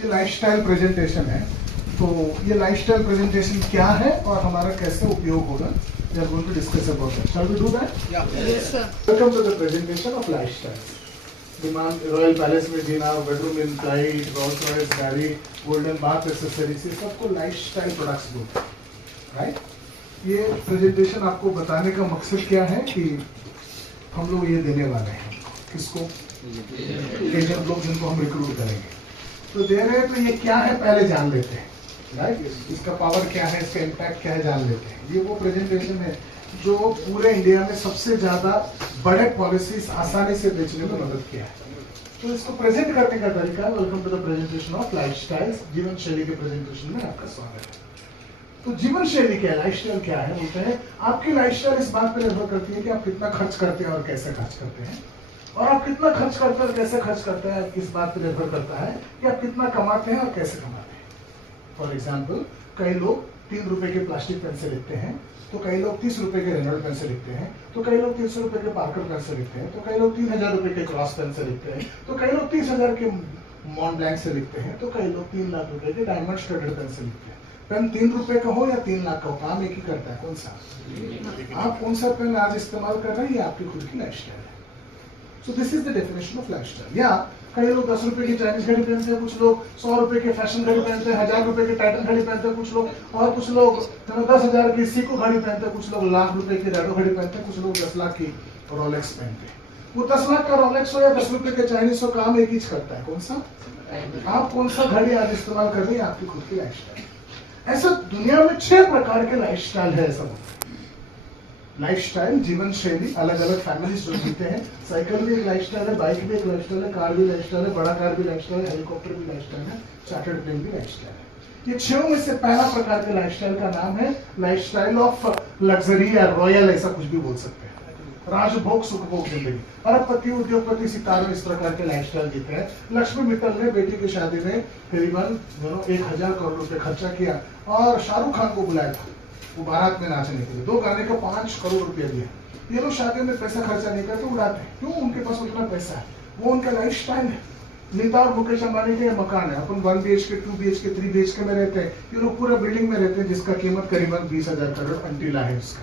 ये lifestyle presentation है। तो ये लाइफस्टाइल प्रेजेंटेशन क्या है और हमारा कैसे उपयोग होगा, we are going to discuss about that. Shall we do that? Yeah. Yes, sir. Welcome to the presentation of lifestyle. Demand royal palace में जीना, bedroom in flight, Rolls Royce गाड़ी, गोल्डन बाथ एक्सेसरीज, ये सबको lifestyle products बोलते हैं, right. ये presentation आपको बताने का मकसद क्या है कि हम लोग ये देने वाले हैं किसको, एजेंट लोग जिनको हम रिक्रूट करेंगे। तो दे रहे हैं तो ये क्या है पहले जान लेते हैं, राइट। इसका पावर क्या है, इसका इम्पैक्ट क्या है जान लेते हैं। ये वो प्रेजेंटेशन है जो पूरे इंडिया में सबसे ज्यादा बड़े पॉलिसीज आसानी से बेचने में मदद किया है। तो इसको प्रेजेंट करने का तरीका, welcome to the presentation of lifestyles, जीवन शैली के प्रेजेंटेशन में आपका स्वागत है। तो जीवन शैली क्या है, लाइफस्टाइल क्या है, बोलते हैं आपकी लाइफस्टाइल इस बात पर निर्भर करती है कि आप कितना खर्च करते हैं और कैसे खर्च करते हैं। और आप कितना खर्च करते हैं और कैसे खर्च करते हैं इस बात पर निर्भर करता है कि आप कितना कमाते हैं और कैसे कमाते हैं। फॉर एग्जाम्पल, कई लोग 3 रुपए के प्लास्टिक पेन से लिखते हैं, तो कई लोग 30 रुपए के रेनॉल्ड पेन से लिखते हैं, तो कई लोग 300 रुपए के पार्कर पेन से लिखते हैं, तो कई लोग 3000 रुपए के क्रॉस पेन से लिखते हैं, तो कई लोग 30,000 के मॉन्ट ब्लैंक से लिखते हैं, तो कई लोग 3 लाख रुपए के डायमंड स्टडड पेन से लिखते हैं। पेन 3 रुपए का हो या 3 लाख का हो, काम एक ही करता है, कौन सा? आप कौन सा पेन आज इस्तेमाल कर रहे हैं, ये आपकी खुद की लाइफस्टाइल है। So this is the definition of lifestyle. या कई लोग 10 रुपए की चाइनीज घड़ी पहनते हैं, कुछ लोग 100 रुपए के फैशन घड़ी पहनते हैं, 1000 रुपए के टाइटन घड़ी पहनते हैं कुछ लोग, और कुछ लोग 10,000 की सीको घड़ी पहनते हैं, कुछ लोग लाख रुपए की रेडो घड़ी पहनते हैं, कुछ लोग 10 लाख की रोलेक्स पहनते हैं। वो 10 लाख का रोलेक्स हो या 10 रुपए के चाइनीज हो, काम एक ही करता है, कौन सा? आप कौन सा घड़ी आज इस्तेमाल कर रहे हैं, आपकी खुद की लाइफस्टाइल। ऐसा दुनिया में 6 प्रकार के लाइफस्टाइल है। ऐसा लाइफस्टाइल, जीवन शैली, अलग अलग फैमिलीज जो जीते हैं। साइकिल भी एक लाइफस्टाइल है, बाइक भी एक लाइफस्टाइल है, कार भी लाइफस्टाइल है, बड़ा कार भी लाइफस्टाइल है, हेलीकॉप्टर भी लाइफस्टाइल है, चार्टर्ड प्लेन भी लाइफस्टाइल है। ये 6 में से पहला प्रकार के लाइफस्टाइल का नाम है लाइफस्टाइल ऑफ लग्जरी या रॉयल, ऐसा कुछ भी बोल सकते हैं। राजभोग सुखभोग जिंदगी। अरबपति, उद्योगपति, सितारे इस प्रकार के लाइफस्टाइल जीते हैं। लक्ष्मी मित्तल ने बेटी की शादी में करीबन 1000 करोड़ रुपए खर्चा किया और शाहरुख खान को बुलाया था वो बारात में नाचने के लिए, 2 गाने का 5 करोड़ रुपया दिया। ये लोग शादी में पैसा खर्चा नहीं करते, उड़ाते हैं। क्यों? उनके पास उतना पैसा है, वो उनका लाइफस्टाइल है। नीता और मुकेश अंबानी के मकान है, अपन 1 BHK, 2 BHK, 3 BHK में रहते हैं। ये लोग पूरा बिल्डिंग में रहते हैं जिसका कीमत करीबन 20,000 करोड़ अंटिला है उसका।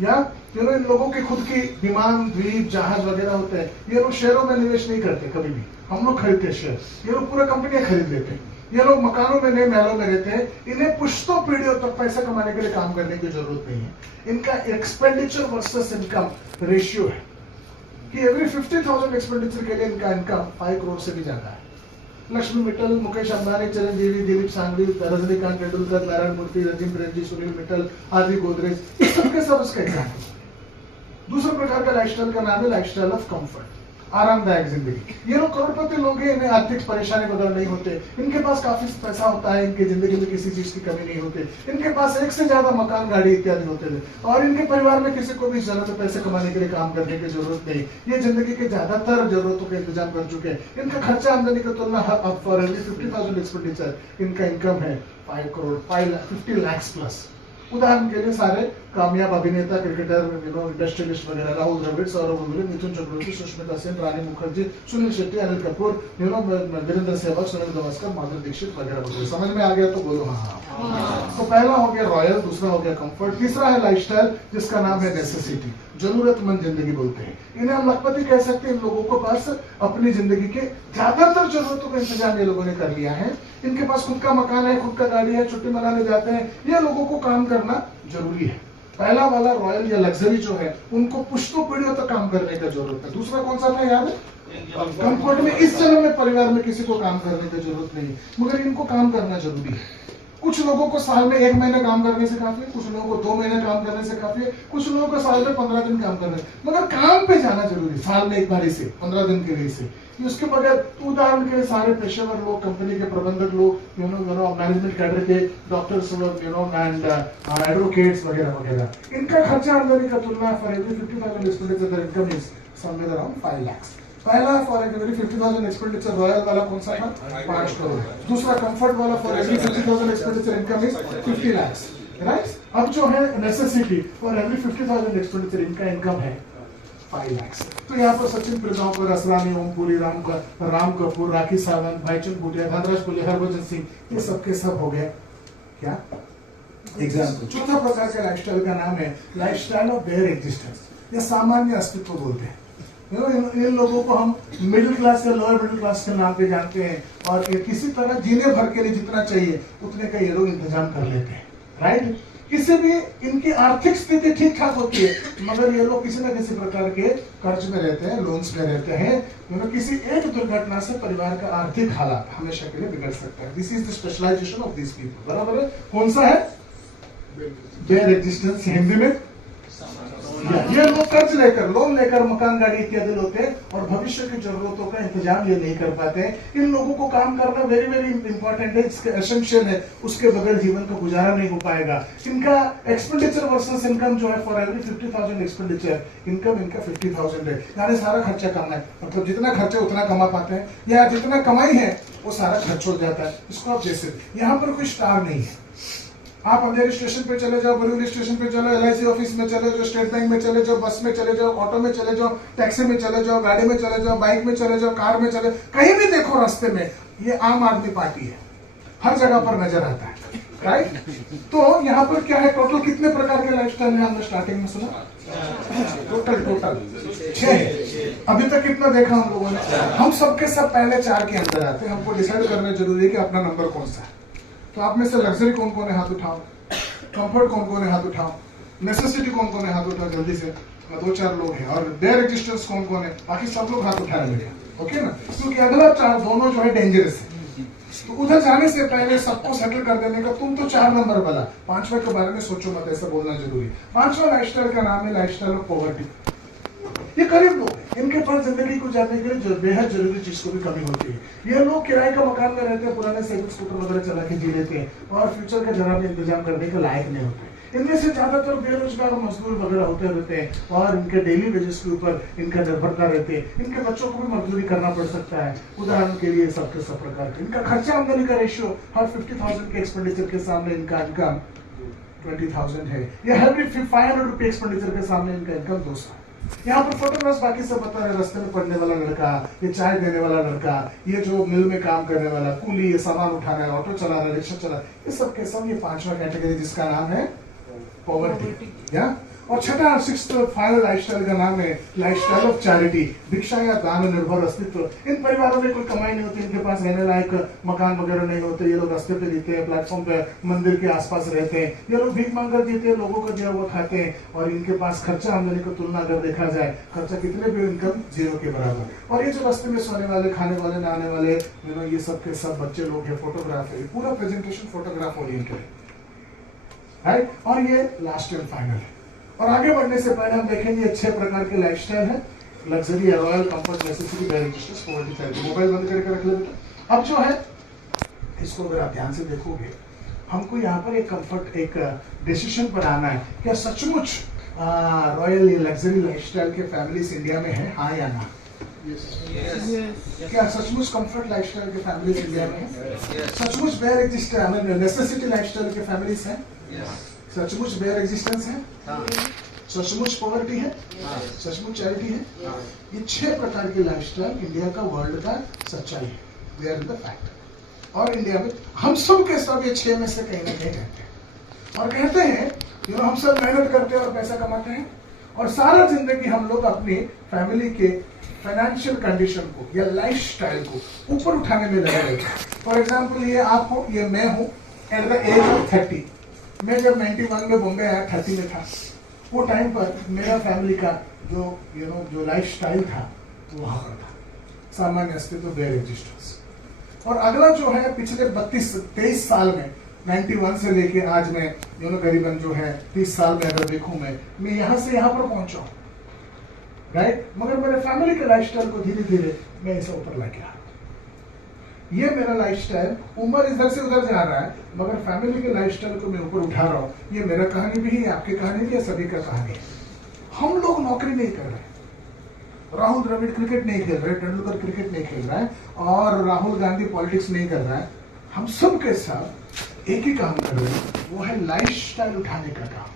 या इन लोगों की खुद की विमान, द्वीप, जहाज वगैरह होते हैं। ये लोग शेयरों में निवेश नहीं करते कभी भी, हम लोग खरीदते हैं शेयर, ये लोग पूरा कंपनियां खरीद लेते हैं। ये लोग मकानों में नहीं, महलों में रहते हैं। इन्हें पुश्तों पीढ़ियों तक पैसा कमाने के लिए काम करने की जरूरत नहीं है। इनका एक्सपेंडिचर वर्सेस इनकम रेशियो है कि एवरी 50,000 एक्सपेंडिचर के लिए इनका इनकम 5 करोड़ से भी ज्यादा है। लक्ष्मी मित्तल, मुकेश अंबानी, चिरंजीवी, दिलीप सांघवी, रजनीकांत तेंदुलकर, नारायण मूर्ति, रजीम प्रेमजी, सुनील मित्तल आदि, गोदरेज, इस सबके सब उसका एग्जाम्पल। दूसरे प्रकार का लाइफस्टाइल का नाम है लाइफस्टाइल ऑफ कंफर्ट, आरामदायक जिंदगी। ये लोग करोड़पति लोग हैं, इन्हें आर्थिक परेशानी वगैरह नहीं होते, इनके पास काफी पैसा होता है, इनकी जिंदगी में किसी चीज की कमी नहीं होती, इनके पास 1 से ज्यादा मकान, गाड़ी इत्यादि होते थे, और इनके परिवार में किसी को भी जरूरत है पैसे कमाने के लिए काम करने की जरूरत नहीं। ये जिंदगी के ज्यादातर जरूरतों का इंतजाम कर चुके हैं। इनका खर्चा आमदनी की तुलना अब फॉर एवरी 50,000 एक्सपेंडिचर इनका इनकम है 5 करोड़, 50 लाख प्लस। उदाहरण के लिए सारे कामयाब अभिनेता, क्रिकेटर, इंडस्ट्रियलिस्ट वगैरह, राहुल द्रविड़, सौरव गांगुली, मिथुन चक्रवर्ती, सुष्मिता सेन, रानी मुखर्जी, सुनील शेट्टी, अनिल कपूर, वीरेंद्र सहवाग, सुनील गावस्कर, माधुरी दीक्षित वगैरह वगैरह। समझ में आ गया तो बोलो हाँ। तो पहला हो गया रॉयल, दूसरा हो गया कंफर्ट, तीसरा है लाइफस्टाइल जिसका नाम है नेसेसिटी, जरूरतमंद जिंदगी बोलते हैं। इन्हें हम लखपति कह सकते हैं। इन लोगों को पास अपनी जिंदगी के ज्यादातर जरूरतों का इंतजाम ये लोगों ने कर लिया है। इनके पास खुद का मकान है, खुद का गाड़ी है, छुट्टी मनाने जाते हैं। ये लोगों को काम करना जरूरी है। पहला वाला रॉयल या लग्जरी जो है उनको पुश्तों पीढ़ियों तक काम करने का जरूरत है। दूसरा कौन सा था याद है? कंफर्ट में इस जन्म में परिवार में किसी को काम करने की जरूरत नहीं, मगर इनको काम करना जरूरी है। कुछ लोगों को साल में 1 महीने काम करने से काफी है, कुछ लोगों को 2 महीने काम करने से काफी है, कुछ लोगों को साल में 15 दिन काम करने, मगर काम पे जाना जरूरी, साल में एक बार से 15 दिन के लिए से। उसके बगैर उदाहरण के लिए सारे पेशेवर लोग, कंपनी के प्रबंधक लोग, मैनेजमेंट कैडर के डॉक्टर्स एंड एडवोकेट्स वगैरह वगैरह, इनका खर्चा आमदनी का तुलना for every 50,000 expenditure income is somewhere around 5 lakh. पहला फॉर एवरी 50,000 एक्सपेंडिचर रॉयल वाला कौन सा था? 5 करोड़। दूसरा कंफर्ट वाला for every 50,000 expenditure income is 50 lakh, right. अब जो है नेसेसिटी फॉर एवरी 50,000 एक्सपेंडिचर इनका इनकम है 5 लाख। तो यहाँ पर सचिन पिरगांवकर, असरानी, ओमपुरी, राम कपूर, राखी सावंत, भाईचुंग भूटिया, धनराज पुले, हरभजन सिंह, ये सबके सब हो गया क्या एग्जाम्पल। चौथा प्रकार के लाइफस्टाइल का नाम है लाइफस्टाइल ऑफ बेयर एग्जिस्टेंस, ये सामान्य अस्तित्व बोलते हैं। इन लोगों को हम मिडिल क्लास या लोअर मिडिल क्लास के नाम पे जानते हैं, और ये किसी तरह जीने भर के लिए जितना चाहिए उतने का ये लोग इंतजाम कर लेते हैं, राइट। किसी भी इनकी आर्थिक स्थिति ठीक ठाक होती है, मगर ये लोग किसी न किसी प्रकार के कर्ज में रहते हैं, लोन्स में रहते हैं। किसी एक दुर्घटना से परिवार का आर्थिक हालात हमेशा के लिए बिगड़ सकता है। This is the specialisation of this people, बराबर है। कौन सा है? बेयर एग्जिस्टेंस, हिंदी में ये लोग कर्ज लेकर, लोन लेकर मकान, गाड़ी इत्यादि लेते हैं और भविष्य की जरूरतों का इंतजाम ये नहीं कर पाते हैं। इन लोगों को काम करना वेरी वेरी इंपॉर्टेंट है, इसके एसेंशियल है, उसके बगैर जीवन का गुजारा नहीं हो पाएगा। इनका एक्सपेंडिचर वर्सेस इनकम जो है, फॉर एवरी 50,000 एक्सपेंडिचर इनकम इनका 50,000 है, यानी सारा खर्चा कम है। मतलब जितना खर्चा उतना कमा पाते हैं, या जितना कमाई है वो सारा खर्च हो जाता है। इसको आप जैसे, यहाँ पर कोई स्टार नहीं है। आप अंधेरी स्टेशन पे चले जाओ, बरेली स्टेशन पे चलो, LIC ऑफिस में चले जाओ, स्टेट बैंक में चले जाओ, बस में चले जाओ, ऑटो में चले जाओ, टैक्सी में चले जाओ, गाड़ी में चले जाओ, बाइक में चले जाओ, कार में चले, कहीं भी देखो रास्ते में ये आम आदमी पार्टी है, हर जगह पर नजर आता है, राइट। तो यहाँ पर क्या है, टोटल कितने प्रकार के लाइफस्टाइल है हमने स्टार्टिंग में सुना? टोटल 6। अभी तक कितना देखा हम लोगों ने? हम सबके सब पहले 4 के अंदर आते हैं। हमको डिसाइड करना जरूरी है कि अपना नंबर कौन सा है। तो आप में से लग्जरी कौन कौन है, हाथ उठाओ। कंफर्ट कौन कौन है, हाथ उठाओ। नेसेसिटी कौन कौन है, हाथ उठाओ जल्दी से। 2-4 लोग हैं। और बेयर एग्जिस्टेंस कौन कौन है, बाकी सब लोग हाथ उठा रहे हैं, ओके ना। क्योंकि अगला 4 दोनों जो है डेंजरस है, तो उधर जाने से पहले सबको सेटल कर देने का। तुम तो 4 नंबर वाला, 5वें के बारे में सोचो मत, ऐसा बोलना जरूरी है। 5वां लाइफस्टाइल का नाम है लाइफस्टाइल ऑफ पॉवर्टी। ये गरीब लोग हैं, इनके पास जिंदगी को जाने के लिए बेहद जरूरी चीज को भी कमी होती है। ये लोग किराए का मकान में रहते हैं, पुराने साइकिल स्कूटर वगैरह चला के जी लेते हैं और फ्यूचर का जरा भी इंतजाम करने के लायक नहीं होते। इनमें से ज्यादातर बेरोजगार मजदूर वगैरह होते रहते हैं और इनके डेली वेजेस के ऊपर इनका निर्भरता रहती है। इनके बच्चों को भी मजदूरी करना पड़ सकता है। उदाहरण के लिए सबके सब प्रकार के इनका खर्चा आमदनी का रेशियो हर 50,000 के एक्सपेंडिचर के सामने इनका इनकम 20,000 है, या हर 500 रुपए एक्सपेंडिचर के सामने इनका इनकम 200। यहाँ पर फोटोग्राफ्स बाकी सब बता रहे, रास्ते में पढ़ने वाला लड़का, ये चाय देने वाला लड़का, ये जो मिल में काम करने वाला कूली, ये सामान उठाने वाला, ऑटो चला रहा, रिक्शा चला, ये सब के सब ये 5वां कैटेगरी जिसका नाम है पॉवर्टी, या। और छठा 6th फाइनल लाइफस्टाइल का नाम है लाइफस्टाइल ऑफ चैरिटी, भिक्षा या दान निर्भर अस्तित्व। इन परिवारों में कोई कमाई नहीं होती, इनके पास रहने लायक मकान वगैरह नहीं होते, ये लोग रास्ते पे रहते हैं, प्लेटफॉर्म पे, मंदिर के आसपास रहते हैं। ये लोग भीख मांगकर जीते हैं, लोगों का दिया हुआ खाते हैं, और इनके पास खर्चा आमदनी की तुलना अगर देखा जाए, खर्चा कितने भी, इनकम 0 के बराबर। और ये जो रास्ते में सोने वाले, खाने वाले, नहाने वाले, ये सब के सब बच्चे लोग हैं, फोटोग्राफ है, पूरा प्रेजेंटेशन फोटोग्राफ ओरिएंटेड है, राइट। और ये लास्ट एंड फाइनल है। और आगे बढ़ने से पहले हम देखेंगे 6 प्रकार के लाइफस्टाइल है, luxury, royal, comfort, necessity, bare existence, poverty, charity. Mobile बंद करके रख ले बेटा। अब जो है इसको अगर आप ध्यान से देखोगे, हमको यहाँ पर एक कंफर्ट, एक डिसीजन बनाना है, क्या सचमुच रॉयल या लग्जरी लाइफस्टाइल के फैमिलीज इंडिया में है, हाँ या ना? Yes. क्या सचमुच कंफर्ट लाइफस्टाइल के फैमिलीज इंडिया में है? सचमुच बेयर एग्जिस्टेंस, नेसेसिटी लाइफस्टाइल के फैमिलीज हैं? सचमुच बेयर एग्जिस्टेंस है? सचमुच पॉवर्टी है? सचमुच चैरिटी है? ये 6 प्रकार के लाइफस्टाइल इंडिया का, वर्ल्ड का सच्चाई है, दे आर द फैक्ट। और इंडिया में हम सब के सब ये 6 में से कहीं ना कहीं रहते हैं, और कहते हैं हम सब मेहनत करते हैं और पैसा कमाते हैं, और सारा जिंदगी हम लोग अपनी फैमिली के फाइनेंशियल कंडीशन को या लाइफस्टाइल को ऊपर उठाने में लगे रहते हैं। फॉर एग्जाम्पल, ये आप हो, ये मैं हूँ, एट द एज ऑफ 30। मैं जब 91 में बॉम्बे आया, 30 में था, वो टाइम पर मेरा फैमिली का जो जो लाइफस्टाइल था वो वहां पर था, सामान्य अस्तित्व, बेयर एग्जिस्टेंस। और अगला जो है पिछले 23 साल में, 91 से लेके आज मैं करीबन जो है 30 साल में अगर देखूं, मैं यहाँ से यहाँ पर पहुंचा हूँ, राइट। मगर मेरे फैमिली के लाइफस्टाइल को धीरे धीरे मैं इसे ऊपर लेके आ रहा हूँ। ये मेरा लाइफस्टाइल, उम्र इधर से उधर जा रहा है, मगर फैमिली के लाइफस्टाइल को मैं ऊपर उठा रहा हूँ। ये मेरा कहानी भी है, आपकी कहानी भी है, सभी का कहानी है। हम लोग नौकरी नहीं कर रहे, राहुल द्रविड़ क्रिकेट नहीं खेल रहे, तेंदुलकर क्रिकेट नहीं खेल रहा है, और राहुल गांधी पॉलिटिक्स नहीं कर रहा है। हम सब के साथ एक ही काम कर रहे हैं, वो है लाइफस्टाइल उठाने का काम।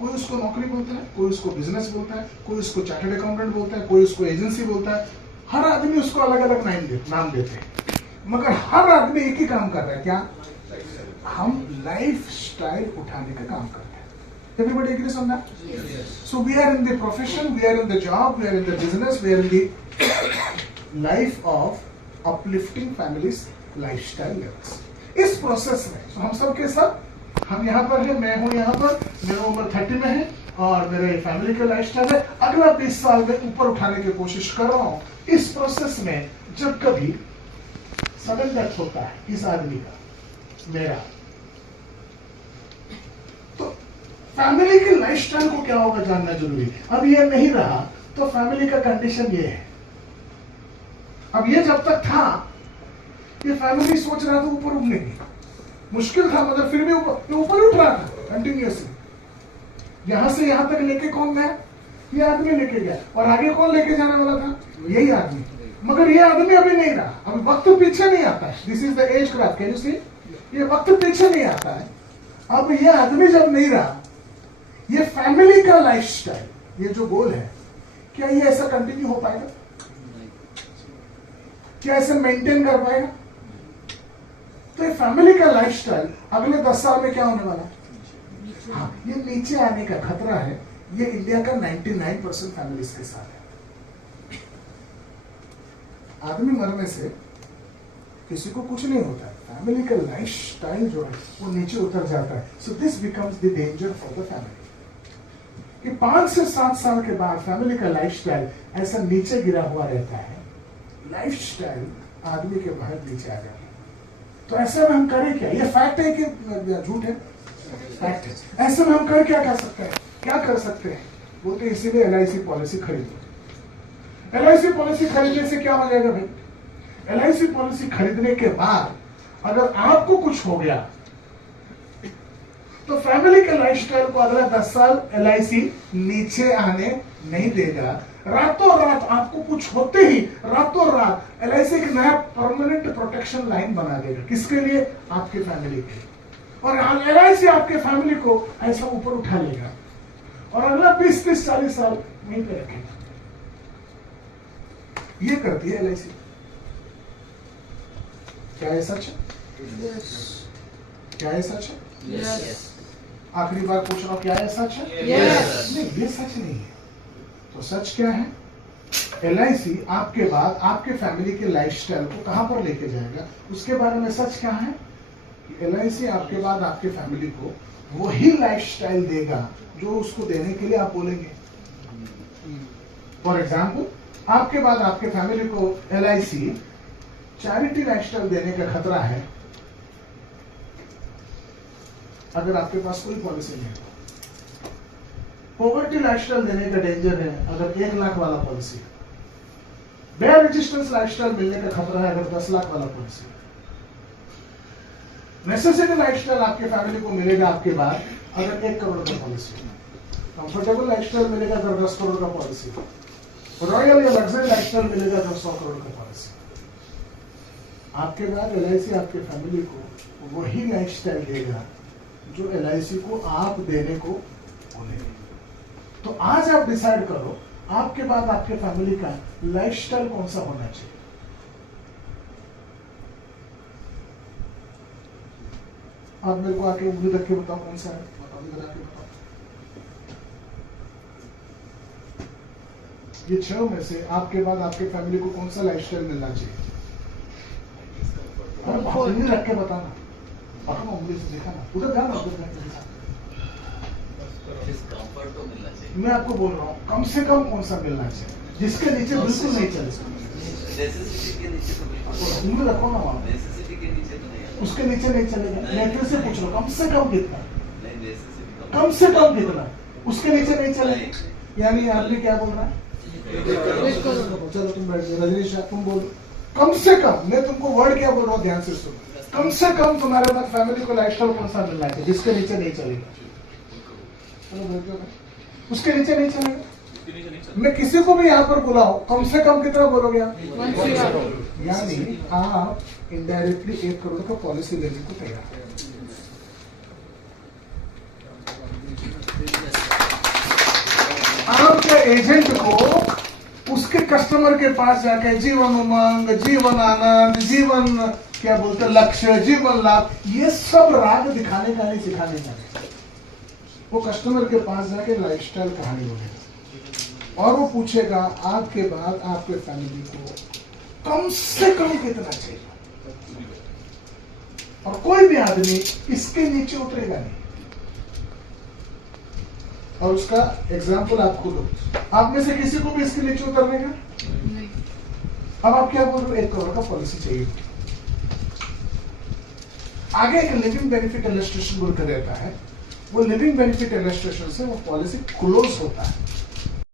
कोई उसको नौकरी बोलता है, कोई उसको बिजनेस बोलता है, कोई उसको चार्टर्ड अकाउंटेंट बोलता है, कोई उसको एजेंसी बोलता है। हर आदमी उसको अलग अलग नाम देते हैं, मगर हर आदमी एक ही काम कर रहा है, क्या? हम लाइफ स्टाइल उठाने का काम करते हैं। Everybody agrees on that? Yes. So we are in the profession, we are in the job, we are in the business, we are in the life of uplifting families lifestyle levels. इस process में so हम सब के सब, हम यहाँ पर हैं, मैं हूँ यहाँ पर, मेरा उम्र 30 में है और मेरे फैमिली का लाइफस्टाइल है, अगला 20 साल में ऊपर उठाने की कोशिश कर रहा हूँ। इस प्रोसेस में जब कभी सडन डेथ होता है इस आदमी का, मेरा, तो फैमिली के लाइफस्टाइल को क्या होगा जानना जरूरी है। अब ये नहीं रहा तो फैमिली का कंडीशन ये है। अब ये जब तक था, ये फैमिली सोच रहा था ऊपर उठने की, मुश्किल था मगर फिर भी ऊपर उठ रहा था कंटिन्यूअसली। यहां से यहां तक लेके कौन गया? ये आदमी लेके गया। और आगे कौन लेके जाने वाला था? यही आदमी। मगर ये आदमी अभी नहीं रहा, अभी वक्त पीछे नहीं आता है। This is the age graph, can you see? ये वक्त पीछे नहीं आता है। अब ये आदमी जब नहीं रहा, ये फैमिली का लाइफस्टाइल, ये जो गोल है, क्या ये ऐसा कंटिन्यू हो पाएगा? क्या ऐसे मेंटेन कर पाएगा? तो ये फैमिली का लाइफस्टाइल अगले 10 साल में क्या होने वाला है? हाँ, ये नीचे आने का खतरा है। ये इंडिया का 99% फैमिलीज के साथ है। आदमी मरने से किसी को कुछ नहीं होता है, फैमिली का लाइफस्टाइल जो है वो नीचे उतर जाता है। So this becomes the danger for the family कि 5 से 7 साल के बाद फैमिली का लाइफस्टाइल ऐसा नीचे गिरा हुआ रहता है। लाइफस्टाइल आदमी के बाहर नीचे आ जाता है। तो ऐसे में हम करें क्या? ये फैक्ट है कि झूठ है? फैक्ट है। ऐसे में हम क्या कर सकते हैं? क्या कर सकते हैं? बोलते इसीलिए LIC पॉलिसी खरीदो। LIC पॉलिसी खरीदने से क्या हो जाएगा भाई? LIC पॉलिसी खरीदने के बाद अगर आपको कुछ हो गया तो फैमिली के लाइफस्टाइल को अगला 10 साल LIC नीचे आने नहीं देगा। रातों रात आपको कुछ होते ही रातों रात LIC एक नया परमानेंट प्रोटेक्शन लाइन बना देगा। किसके लिए? आपके फैमिली के लिए। और LIC आपके फैमिली को ऐसा ऊपर उठा लेगा और अगला 20, 30, 40 साल वहीं पे रखेगा। ये करती है LIC। क्या ये सच है? Yes. क्या ये सच है? Yes. आखिरी बार पूछ रहा हूं, क्या ये सच है? Yes. नहीं, ये सच नहीं है। तो सच क्या है? LIC आपके बाद आपके फैमिली के लाइफस्टाइल को कहां पर लेके जाएगा, उसके बारे में सच क्या है? LIC आपके बाद आपके फैमिली को वही लाइफस्टाइल देगा जो उसको देने के लिए आप बोलेंगे। फॉर एग्जाम्पल, आपके बाद आपके फैमिली को LIC चैरिटी लाइफस्टाइल देने का खतरा है अगर आपके पास कोई पॉलिसी नहीं है। पॉवर्टी लाइफस्टाइल देने का डेंजर है अगर 1 लाख वाला पॉलिसी है। बेयर रेजिस्टेंस लाइफस्टाइल मिलने का खतरा है अगर 10 लाख वाला पॉलिसी है। नेसेसिटी लाइफस्टाइल आपके फैमिली को मिलेगा आपके बाद अगर 1 करोड़ का पॉलिसी है। कंफर्टेबल लाइफस्टाइल मिलेगा अगर 10 करोड़ का पॉलिसी है। रॉयल या लग्जरी लाइफस्टाइल मिलेगा अगर 100 करोड़ का पॉलिसी। आपके बाद LIC आपके फैमिली को वही लाइफस्टाइल देगा जो LIC को आप देने को बोलेंगे। तो आज आप डिसाइड करो आपके बाद आपके फैमिली का लाइफस्टाइल कौन सा होना चाहिए। आप मेरे को आके उंगली रख के बताओ कौन सा है। बता के बताओ। ये 6 में से आपके बाद आपके फैमिली को कौन सा लाइफस्टाइल मिलना चाहिए? उंगली रख के बताना। पकड़ो उंगली से, देखा ना, उधर ध्यान रखो। तो मिलना चाहिए। मैं आपको बोल रहा हूँ कम से कम कौन सा मिलना चाहिए जिसके नीचे बिल्कुल नहीं चले। नेसेसिटी के नीचे तो बिल्कुल। उंगली रखो ना वहाँ। नेसेसिटी के नीचे तो नहीं। उसके नीचे नहीं चलेगा। मैं फिर से पूछ रहा हूँ कम से कम कितना? नहीं, नेसेसिटी कम से कम कितना? उसके नीचे नहीं चलेगा। यानी आदमी क्या बोल रहा है? चलो तुम बैठ जाओ। रजनीश तुम बोलो कम से कम। मैं तुमको वर्ड क्या बोल रहा हूँ ध्यान से सुनो। कम से कम तुम्हारे पास फैमिली को लाइफस्टाइल कौन सा मिलना चाहिए जिसके नीचे नहीं चलेगा? चलो बैठ जाओ। उसके नीचे नहीं चलेगा। मैं किसी को भी यहाँ पर बुलाओ कम से कम कितना बोलोगे आप? यानी आप इनडायरेक्टली 1 करोड़ का पॉलिसी लेने को तैयार है। एजेंट को उसके कस्टमर के पास जाके जीवन उमंग, जीवन आनंद, जीवन क्या बोलते हैं लक्ष्य, जीवन लाभ, ये सब राग दिखाने का नहीं, सिखाने का नहीं। वो कस्टमर के पास जाके लाइफस्टाइल कहानी बोलेगा और वो पूछेगा आपके बाद आपके फैमिली को कम से कम कितना चाहिए, और कोई भी आदमी इसके नीचे उतरेगा नहीं। और उसका एग्जाम्पल आप खुद हो, आप में से किसी को भी इसके नीचे उतरने का नहीं। अब आप क्या बोल रहे हो, 1 करोड़ का पॉलिसी चाहिए। आगे एक लिविंग बेनिफिट इलस्ट्रेशन बोलकर रहता है, वो लिविंग बेनिफिट इलस्ट्रेशन से वो पॉलिसी क्लोज होता है।